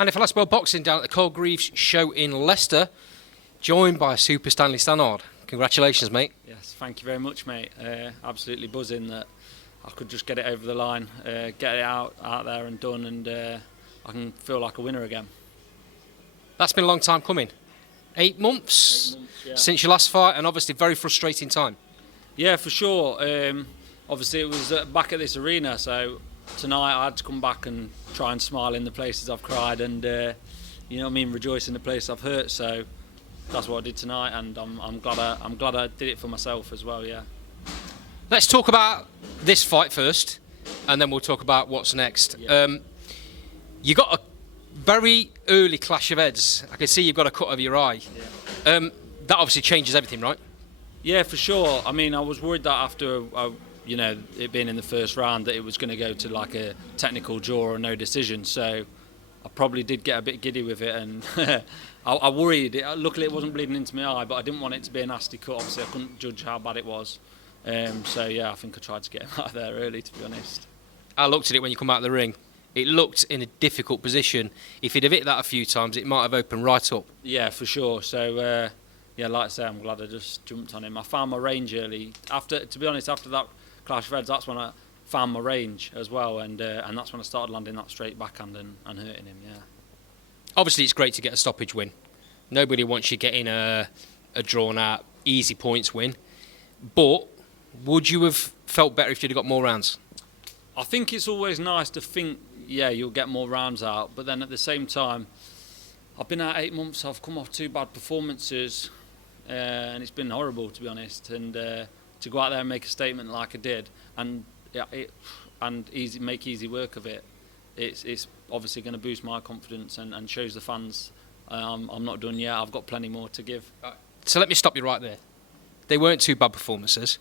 And for Last World Boxing down at the Carl Greaves show in Leicester, joined by Super Stanley Stannard. Congratulations, mate. Yes, thank you very much, mate. Absolutely buzzing that I could just get it over the line, get it out there and done, and I can feel like a winner again. That's been a long time coming. 8 months, Yeah. Since your last fight, and obviously very frustrating time. Yeah, for sure. Obviously, it was back at this arena, so tonight I had to come back and try and smile in the places I've cried, and you know what I mean, rejoice in the place I've hurt. So that's what I did tonight, and I'm glad I did it for myself as well. Yeah. Let's talk about this fight first, and then we'll talk about what's next. Yeah. You got a very early clash of heads. I can see you've got a cut over your eye. Yeah. That obviously changes everything, right? Yeah, for sure. I mean, I was worried that after, you know, it being in the first round, that it was going to go to like a technical draw or no decision. So I probably did get a bit giddy with it, and I worried. Luckily, it wasn't bleeding into my eye, but I didn't want it to be a nasty cut. Obviously, I couldn't judge how bad it was. So yeah, I think I tried to get him out of there early, to be honest. I looked at it when you come out of the ring. It looked in a difficult position. If he'd have hit that a few times, it might have opened right up. Yeah, for sure. So yeah, like I say, I'm glad I just jumped on him. I found my range early. To be honest, after that clash of heads, that's when I found my range as well, and that's when I started landing that straight backhand and hurting him. Yeah. Obviously, it's great to get a stoppage win. Nobody wants you getting a drawn-out, easy points win. But would you have felt better if you'd have got more rounds? I think it's always nice to think, yeah, you'll get more rounds out, but then at the same time, I've been out 8 months, I've come off 2 bad performances, and it's been horrible, to be honest. And to go out there and make a statement like I did, and make easy work of it, it's obviously going to boost my confidence and shows the fans I'm not done yet. I've got plenty more to give. So let me stop you right there. They weren't 2 bad performances.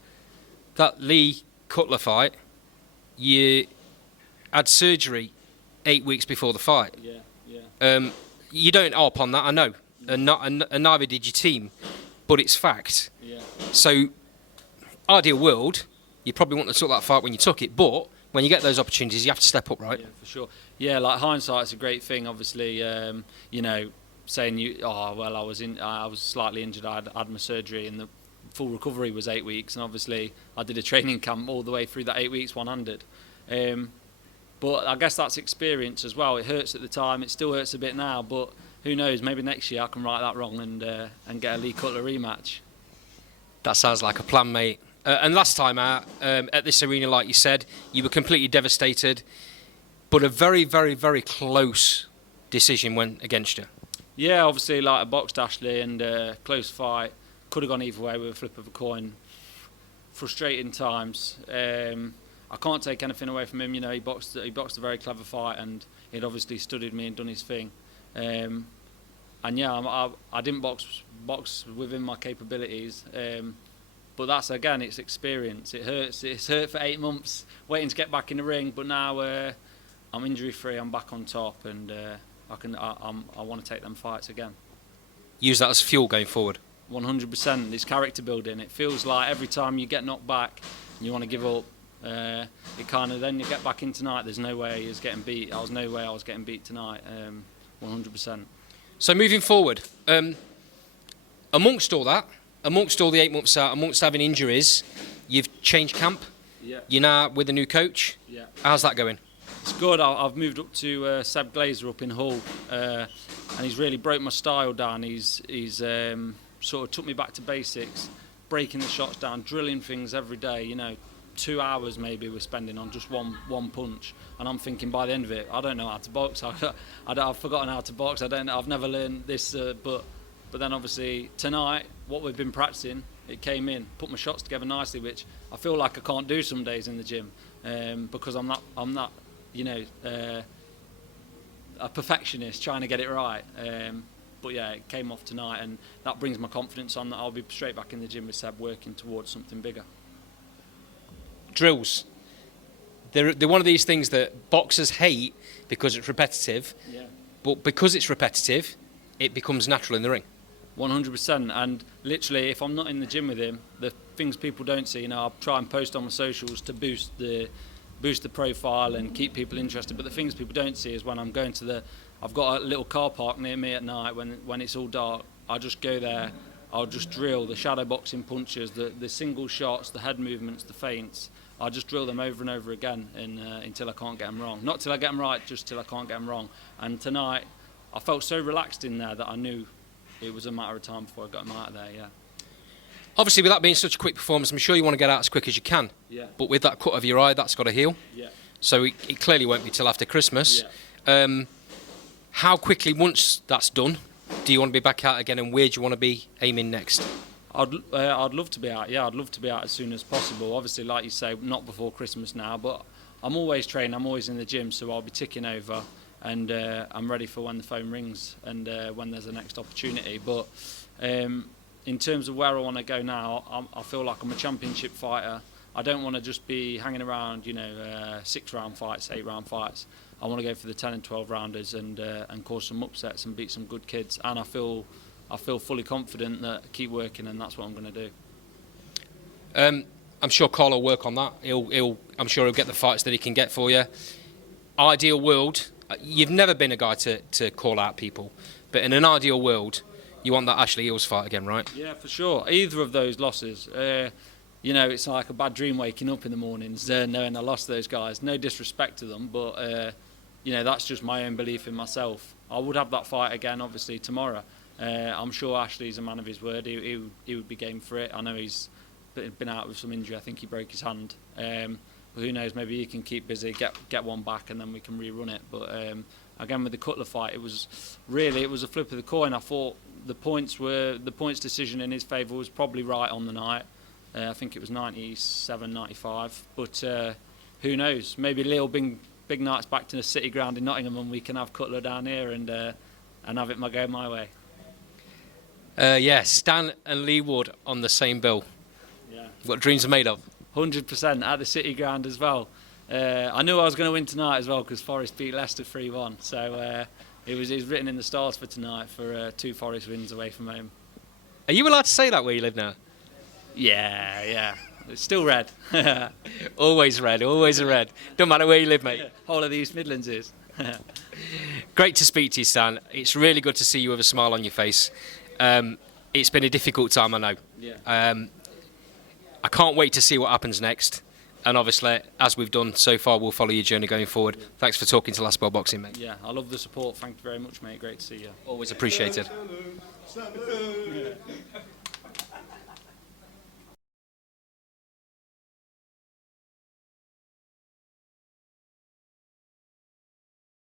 That Lee Cutler fight, you had surgery 8 weeks before the fight. Yeah. You don't harp on that, I know, and neither did your team, but it's fact. Yeah. So, ideal world, you probably want to took that fight when you took it, but when you get those opportunities, you have to step up, right? Yeah, for sure. Yeah, like hindsight's a great thing. Obviously, you know, saying I was slightly injured. I had my surgery, and the full recovery was 8 weeks, and obviously I did a training camp all the way through that 8 weeks one-handed. But I guess that's experience as well. It hurts at the time. It still hurts a bit now, but who knows? Maybe next year I can right that wrong and get a Lee Cutler rematch. That sounds like a plan, mate. And last time out, at this arena, like you said, you were completely devastated, but a very, very, very close decision went against you. Yeah, obviously, like I boxed Ashley, and close fight. Could have gone either way with a flip of a coin. Frustrating times. I can't take anything away from him. You know, he boxed a very clever fight, and he'd obviously studied me and done his thing. And yeah, I didn't box within my capabilities. But that's, again, it's experience. It hurts. It's hurt for 8 months waiting to get back in the ring. But now I'm injury free. I'm back on top, and I want to take them fights again. Use that as fuel going forward. 100%. It's character building. It feels like every time you get knocked back, and you want to give up. It kind of then you get back in tonight. There's no way he was getting beat. I was getting beat tonight. 100%. So moving forward, amongst all that, amongst all the 8 months out, amongst having injuries, you've changed camp. Yeah. You're now with a new coach. Yeah. How's that going? It's good. I've moved up to Seb Glazer up in Hull, and he's really broke my style down. He's sort of took me back to basics, breaking the shots down, drilling things every day. You know, 2 hours maybe we're spending on just one punch, and I'm thinking by the end of it, I don't know how to box. I've forgotten how to box. I've never learned this, but then obviously tonight, what we've been practicing, it came in, put my shots together nicely, which I feel like I can't do some days in the gym, because I'm not, you know, a perfectionist trying to get it right. But yeah, it came off tonight, and that brings my confidence on that I'll be straight back in the gym with Seb, working towards something bigger. Drills. They're one of these things that boxers hate because it's repetitive. Yeah. But because it's repetitive, it becomes natural in the ring. 100%. And literally, if I'm not in the gym with him, the things people don't see, you know, I'll try and post on my socials to boost the boost the profile and keep people interested. But the things people don't see is when I'm going to I've got a little car park near me at night when it's all dark. I just go there. I'll just drill the shadow boxing punches, the single shots, the head movements, the feints. I'll just drill them over and over again until I can't get them wrong. Not till I get them right, just till I can't get them wrong. And tonight, I felt so relaxed in there that I knew it was a matter of time before I got them out of there, yeah. Obviously, with that being such a quick performance, I'm sure you want to get out as quick as you can. Yeah. But with that cut of your eye, that's got to heal. Yeah. So it clearly won't be till after Christmas. Yeah. How quickly, once that's done, do you want to be back out again, and where do you want to be aiming next? I'd love to be out. Yeah, I'd love to be out as soon as possible. Obviously, like you say, not before Christmas now, but I'm always training. I'm always in the gym, so I'll be ticking over, and I'm ready for when the phone rings and when there's a next opportunity. But in terms of where I want to go now, I feel like I'm a championship fighter. I don't want to just be hanging around, 6-round fights, 8-round fights. I want to go for the 10 and 12 rounders and cause some upsets and beat some good kids. And I feel fully confident that I keep working, and that's what I'm going to do. I'm sure Carl will work on that. I'm sure he'll get the fights that he can get for you. Ideal world, you've never been a guy to call out people, but in an ideal world, you want that Ashley Eels fight again, right? Yeah, for sure. Either of those losses, it's like a bad dream waking up in the mornings knowing I lost those guys. No disrespect to them, but that's just my own belief in myself. I would have that fight again, obviously, tomorrow. I'm sure Ashley's a man of his word. He would be game for it. I know he's been out with some injury. I think he broke his hand. But who knows? Maybe he can keep busy, get one back, and then we can rerun it. But again, with the Cutler fight, it was a flip of the coin. I thought the points decision in his favour was probably right on the night. I think it was 97-95. But who knows? Maybe Lille big nights back to the City Ground in Nottingham, and we can have Cutler down here and have it go my way. Stan and Lee Wood on the same bill. Yeah. What dreams are made of? 100% at the City Ground as well. I knew I was going to win tonight as well because Forest beat Leicester 3-1. So it was written in the stars for tonight for 2 Forest wins away from home. Are you allowed to say that where you live now? Yeah. It's still red. Always red, always a red. Don't matter where you live, mate. Whole of the East Midlands is. Great to speak to you, Stan. It's really good to see you with a smile on your face. It's been a difficult time, I know. Yeah. I can't wait to see what happens next. And obviously, as we've done so far, we'll follow your journey going forward. Yeah. Thanks for talking to Last Ball Boxing, mate. Yeah, I love the support. Thank you very much, mate. Great to see you. Always appreciated.